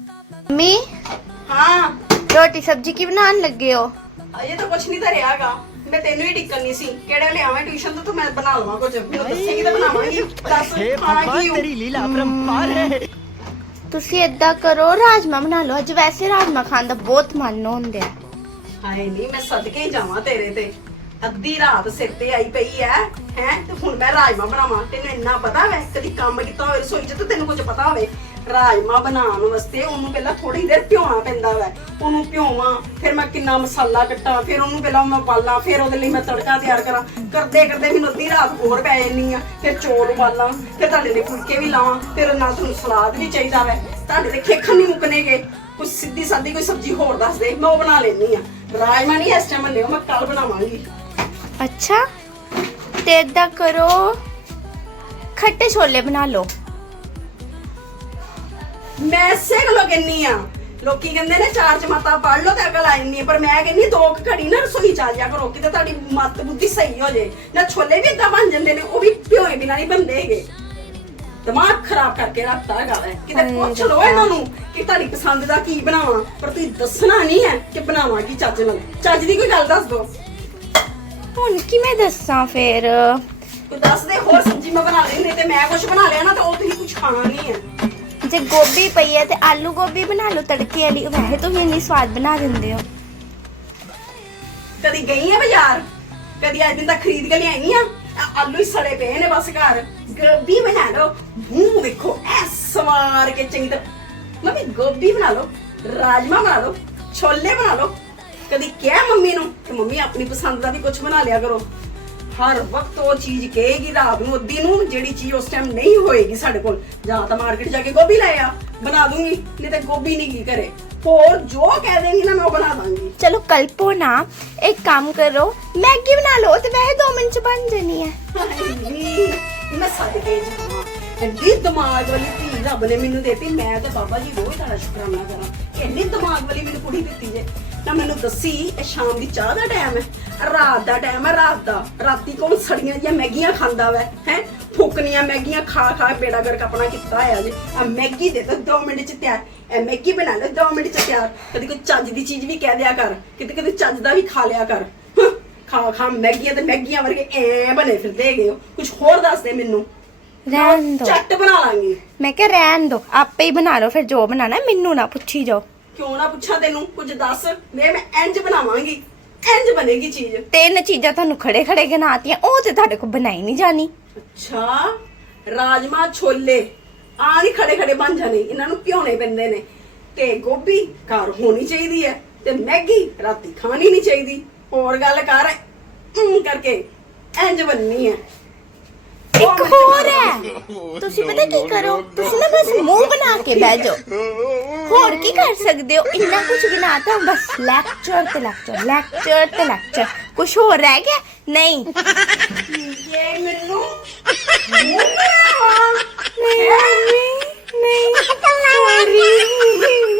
Mummy? ਹਾਂ। ਰੋਟੀ ਸਬਜ਼ੀ ਕੀ ਬਣਾਉਣ ਲੱਗੇ ਹੋ? ਅਜੇ ਤਾਂ ਕੁਛ ਨਹੀਂ ਧਰਿਆਗਾ ਮੈਂ ਤੈਨੂੰ ਹੀ ਡਿੱਕਣੀ ਸੀ। ਕਿਹੜਾ ਲਿਆਵਾਂ? ਟਿਊਸ਼ਨ ਤੋਂ ਤੂੰ ਮੈਂ ਬਣਾ ਲਵਾਂ ਕੁਝ ਮੈਨੂੰ ਦੱਸੇਗੀ ਤਾਂ ਬਣਾਵਾਂਗੀ। ਦੱਸ ਹਾਂ ਕੀ ਤੇਰੀ ਲੀਲਾ ਪਰਮਪਾਰ ਹੈ। ਤੁਸੀਂ ਇਦਾਂ ਕਰੋ ਰਾਜਮਾ ਬਣਾ ਲਓ। ਅੱਜ ਵੈਸੇ ਰਾਜਮਾ ਖਾਣ ਦਾ ਬਹੁਤ ਮਨ ਹੁੰਦਾ ਹਾਏ ਨਹੀਂ ਮੈਂ ਸਦਕੇ ਹੀ ਜਾਵਾਂ ਤੇਰੇ ਤੇ। ਅੱਧੀ ਰਾਤ ਸਿਰ ਤੇ ਆਈ ਪਈ ਐ, ਹੈ? ਤੇ ਹੁਣ ਮੈਂ ਰਾਜਮਾ ਬਣਾਵਾਂ। ਤੈਨੂੰ ਇੰਨਾ ਪਤਾ ਵੈ, ਕਦੀ ਕੰਮ ਕੀਤਾ ਹੋਵੇ ਰਸੋਈ 'ਚ, ਤਾਂ ਤੈਨੂੰ ਕੁਝ ਪਤਾ ਹੋਵੇ। ਰਾਜਮਾ ਬਣਾਉਣ ਵਾਸਤੇ ਉਹਨੂੰ ਪਹਿਲਾਂ ਥੋੜੀ ਦੇਰ ਭਿਉਣਾ ਪੈਂਦਾ ਵੈ। ਉਹਨੂੰ ਭਿਉਵਾਂ, ਫਿਰ ਮੈਂ ਕਿੰਨਾ ਮਸਾਲਾ ਕੱਟਾਂ, ਫਿਰ ਉਹਨੂੰ ਪਹਿਲਾਂ ਮੈਂ ਉਬਾਲਾਂ, ਫਿਰ ਉਹਦੇ ਲਈ ਮੈਂ ਤੜਕਾ ਤਿਆਰ ਕਰਾਂ। ਕਰਦੇ ਕਰਦੇ ਮੈਨੂੰ ਅੱਧੀ ਰਾਤ ਹੋਰ ਪੈ ਜਾਂਦੀ ਆ, ਫਿਰ ਚੌਲ ਉਬਾਲਾਂ, ਫਿਰ ਤੁਹਾਡੇ ਲਈ ਫੁਲਕੇ ਵੀ ਲਾਵਾਂ, ਫਿਰ ਨਾਲ ਤੁਹਾਨੂੰ ਸਲਾਦ ਵੀ ਚਾਹੀਦਾ ਵੈ। ਤੁਹਾਡੇ ਦੇ ਖੇਖਣ ਨਹੀਂ ਮੁੱਕਣੇਗੇ। ਕੁਝ ਸਿੱਧੀ ਸਾਦੀ ਕੋਈ ਸਬਜ਼ੀ ਹੋਰ ਦੱਸ ਦੇ, ਮੈਂ ਉਹ ਬਣਾ ਲੈਣੀ ਆ। ਰਾਜਮਾ ਨਹੀਂ ਇਸ ਟਾਈਮ ਲਿਓ ਮੈਂ ਕੱਲ ਬਣਾਵਾਂਗੀ। ਅੱਛਾ। ਤੇ ਏਦਾਂ ਕਰੋ ਖੱਟੇ ਛੋਲੇ ਬਣਾ ਲਓ। ਮੈਂ ਇਸੇ ਗੱਲੋਂ ਕਹਿੰਨੀ ਆ। ਲੋਕੀ ਕਹਿੰਦੇ ਨੇ ਚਾਰ ਜਮਾਤਾਂ ਪੜ੍ਹ ਲਓ ਤੇ ਅਕਲ ਆ ਜਾਂਦੀ ਹੈ ਪਰ ਮੈਂ ਕਹਿੰਨੀ ਦੋ ਕੁ ਘੜੀ ਨਾ ਰਸੋਈ ਚ ਆ ਜਾ ਕਰੋ ਕਿਤੇ ਤੁਹਾਡੀ ਮੱਤ ਬੁੱਧੀ ਸਹੀ ਹੋ ਜੇ। ਨਾ ਛੋਲੇ ਵੀ ਇਦਾਂ ਬਣ ਜਾਂਦੇ ਨੇ ਉਹ ਵੀ ਭਿਓਏ ਬਿਨਾਂ ਨਹੀਂ ਬਣਦੇ ਹੈਗੇ। ਦਿਮਾਗ ਖਰਾਬ ਕਰਕੇ ਰੱਖਤਾ ਹੈਗਾ ਵੈ ਕਿਤੇ ਪੁੱਛ ਲਓ ਇਹਨਾਂ ਨੂੰ ਕਿ ਤੁਹਾਡੀ ਪਸੰਦ ਦਾ ਕੀ ਬਣਾਵਾਂ ਪਰ ਤੁਸੀਂ ਦੱਸਣਾ ਨਹੀਂ ਹੈ ਕਿ ਬਣਾਵਾਂ ਕੀ ਚੱਜ ਨਾਲ। ਚੱਜ ਦੀ ਕੋਈ ਗੱਲ ਦੱਸ ਦਿਓ। ਹੁਣ ਕਿਵੇਂ ਦੱਸਾਂ ਫੇਰ? ਕੋਈ ਦੱਸ ਦੇ ਹੋਰ ਸਬਜ਼ੀ ਮੈਂ ਬਣਾ ਨਹੀਂ ਤੇ ਮੈਂ ਕੁਝ ਬਣਾ ਲਿਆ ਨਾ ਤਾਂ ਉਹ ਤੁਸੀਂ ਕੁਝ ਖਾਣਾ ਨਹੀਂ ਹੈ। ਜੇ ਗੋਭੀ ਪਈ ਹੈ ਤੇ ਆਲੂ ਗੋਭੀ ਬਣਾ ਲਓ ਤੜਕੇ ਵਾਲੀ ਵੈਸੇ ਤੁਸੀਂ ਇੰਨੀ ਸਵਾਦ ਬਣਾ ਦਿੰਦੇ ਹੋ। ਕਦੀ ਗਈ ਆ ਬਾਜ਼ਾਰ? ਕਦੀ ਅੱਜ ਦਿਨ ਤਾਂ ਖਰੀਦ ਕੇ ਲਿਆਈ ਆ? ਆਹ ਆਲੂ ਹੀ ਸੜੇ ਪਏ ਨੇ ਬਸ ਘਰ। ਗੋਭੀ ਬਣਾ ਲਓ ਮੂੰਹ ਵੇਖੋ ਐ ਸਵਾਰ ਕੇ ਚੰਗੀ ਤਰ੍ਹਾਂ। ਮੰਮੀ ਗੋਭੀ ਬਣਾ ਲਓ ਰਾਜਮਾ ਬਣਾ ਲਓ ਛੋਲੇ ਬਣਾ ਲਓ ਕਦੀ ਕਿਹਾ ਮੰਮੀ ਨੂੰ ਕਿ ਮੰਮੀ ਆਪਣੀ ਪਸੰਦ ਦਾ ਵੀ ਕੁਝ ਬਣਾ ਲਿਆ ਕਰੋ। ਹਰ ਵਕਤ ਉਹ ਚੀਜ਼ ਕਹੇਗੀ ਰਾਤ ਨੂੰ ਅੱਧੀ ਨੂੰ ਜਿਹੜੀ ਚੀਜ਼ ਉਸ ਟਾਈਮ ਨਹੀਂ ਹੋਏਗੀ ਸਾਡੇ ਕੋਲ। ਜਾਂ ਤਾਂ ਮਾਰਕੀਟ ਜਾ ਕੇ ਗੋਭੀ ਲੈ ਆ ਬਣਾ ਦੂੰਗੀ ਨਹੀਂ ਤੇ ਗੋਭੀ ਨਹੀਂ ਕੀ ਕਰੇ। ਹੋਰ ਜੋ ਕਹਿ ਦੇਂਗੀ ਨਾ ਮੈਂ ਉਹ ਬਣਾ ਦਾਂਗੀ। ਚਲੋ ਕਲਪੋ ਨਾ ਇੱਕ ਕੰਮ ਕਰੋ ਮੈਗੀ ਬਣਾ ਲਓ ਤੇ ਵੈਸੇ 2 ਮਿੰਟ ਚ ਬਣ ਜਾਣੀ ਹੈ ਹਾਏ ਮੈਂ ਸਦਕੇ ਜਾਵਾਂ ਐਡੀ ਦਿਮਾਗ ਵਾਲੀ ਧੀ ਰੱਬ ਨੇ ਮੈਨੂੰ ਦਿੱਤੀ ਮੈਂ ਤੇ ਬਾਬਾ ਜੀ ਰੋਜ਼ ਤੁਹਾਡਾ ਸ਼ੁਕਰਾਨਾ ਕਰਾਂ ਕਿ ਐਡੀ ਦਿਮਾਗ ਵਾਲੀ ਮੈਨੂੰ ਕੁੜੀ ਦਿੱਤੀ ਜੇ। ਨਾ ਮੈਨੂੰ ਦੱਸੀ ਇਹ ਸ਼ਾਮ ਦੀ ਚਾਹ ਦਾ ਟਾਈਮ ਹੈ ਰਾਤ ਦਾ ਟਾਈਮ ਹੈ ਰਾਤ ਦਾ। ਰਾਤੀ ਕੌਣ ਸੜੀਆਂ ਜਾਂ ਮੈਗੀਆਂ ਖਾਂਦਾ ਵੈ ਹੈ? ਫੁਕਨੀਆਂ ਮੈਗੀਆਂ ਖਾ ਖਾ ਬੇੜਾ ਗਰਕ ਆਪਣਾ ਕੀਤਾ ਹੋਇਆ ਜੇ। ਆ ਮੈਗੀ ਦੇ ਦੋ 2 ਮਿੰਟ ਚ ਤਿਆਰ। ਇਹ ਮੈਗੀ ਬਣਾ ਲੈ 2 ਮਿੰਟ ਚ ਤਿਆਰ। ਕਦੀ ਕੋਈ ਚੱਜ ਦੀ ਚੀਜ਼ ਵੀ ਕਹਿ ਦਿਆ ਕਰ। ਕਿਤੇ ਕਿਤੇ ਚੱਜ ਦਾ ਵੀ ਖਾ ਲਿਆ ਕਰ। ਖਾ ਖਾ ਮੈਗੀਆਂ ਤੇ ਮੈਗੀਆਂ ਵਰਗੇ ਐ ਬਣੇ ਫਿਰਦੇ ਹੈਗੇ ਕੁਝ ਹੋਰ ਦੱਸ ਦੇ ਮੈਨੂੰ। ਰਹਿਣ ਦੋ। ਝੱਟ ਬਣਾ ਲਾਂਗੀ। ਮੈਂ ਕਿਹਾ ਰਹਿਣ ਦੋ ਆਪੇ ਹੀ ਬਣਾ ਲਓ ਫਿਰ ਜੋ ਬਣਾਣਾ ਮੈਨੂੰ ਨਾ ਪੁੱਛੀ ਜਾਓ। ਕਿਉਂ ਨਾ ਪੁੱਛਾਂ ਤੈਨੂੰ? ਕੁਝ ਦੱਸ। ਵੇ ਮੈਂ ਇੰਜ ਬਣਾਵਾਂਗੀ। ਇੰਜ ਬਣੇਗੀ ਚੀਜ਼। ਤਿੰਨ ਚੀਜ਼ਾਂ ਤੁਹਾਨੂੰ ਖੜੇ ਖੜੇ ਗਿਣਾਤੀਆਂ ਉਹ ਤੇ ਤੁਹਾਡੇ ਕੋਲ ਬਣਾਈ ਨਹੀਂ ਜਾਣੀ। ਅੱਛਾ ਰਾਜਮਾ ਛੋਲੇ ਆ ਨਹੀਂ ਖੜੇ ਖੜੇ ਬਣ ਜਾਣੇ ਇਹਨਾਂ ਨੂੰ ਭਿਉਣੇ ਪੈਂਦੇ ਨੇ। ਤੇ ਗੋਭੀ ਘਰ ਹੋਣੀ ਚਾਹੀਦੀ ਹੈ ਤੇ ਮੈਗੀ ਰਾਤੀ ਖਾਣੀ ਨਹੀਂ ਚਾਹੀਦੀ। ਹੋਰ ਗੱਲ ਕਰ ਊਂ ਕਰਕੇ ਇੰਜ ਬੰਨੀ ਹੈ। ਇੱਕ ਹੋਰ ਹੈ ਤੁਸੀਂ ਪਤਾ ਕੀ ਕਰੋ ਤੁਸੀਂ ਨਾ ਬਸ ਮੂੰਹ ਬਣਾ ਕੇ ਬਹਿ ਜਾਓ ਹੋਰ ਕੀ ਕਰ ਸਕਦੇ ਹੋ ਇੰਨਾ ਕੁਝ ਗਿਨਾਤਾ ਬਸ ਲੈਕਚਰ ਤੇ ਲੈਕਚਰ ਲੈਕਚਰ ਤੇ ਲੈਕਚਰ ਕੁਝ ਹੋਰ ਰਹਿ ਗਿਆ ਨਹੀਂ ਇਹ ਮੈਨੂੰ